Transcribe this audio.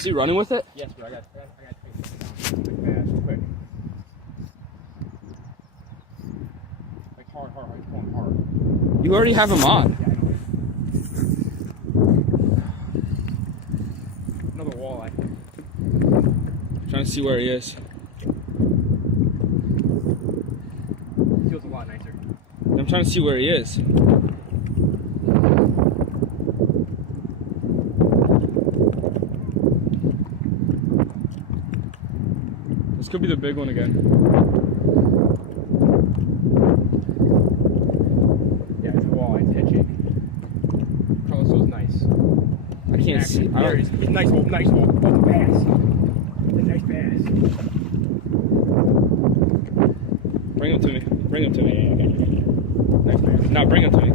Is he running with it? Yes, bro. I got to take it down. Quick. Like hard. He's going hard. You already have him on. Yeah, I know. Another walleye. Trying to see where he is. Feels a lot nicer. I'm trying to see where he is. This could be the big one again. Yeah, it's a walleye. It's head shaking. Carlos feels nice. I can't see. There it is. It's nice hole. Oh, bass. It's a nice bass. Bring him to me. Bring him to me. Yeah, I got you. Nice bass. Now bring him to me.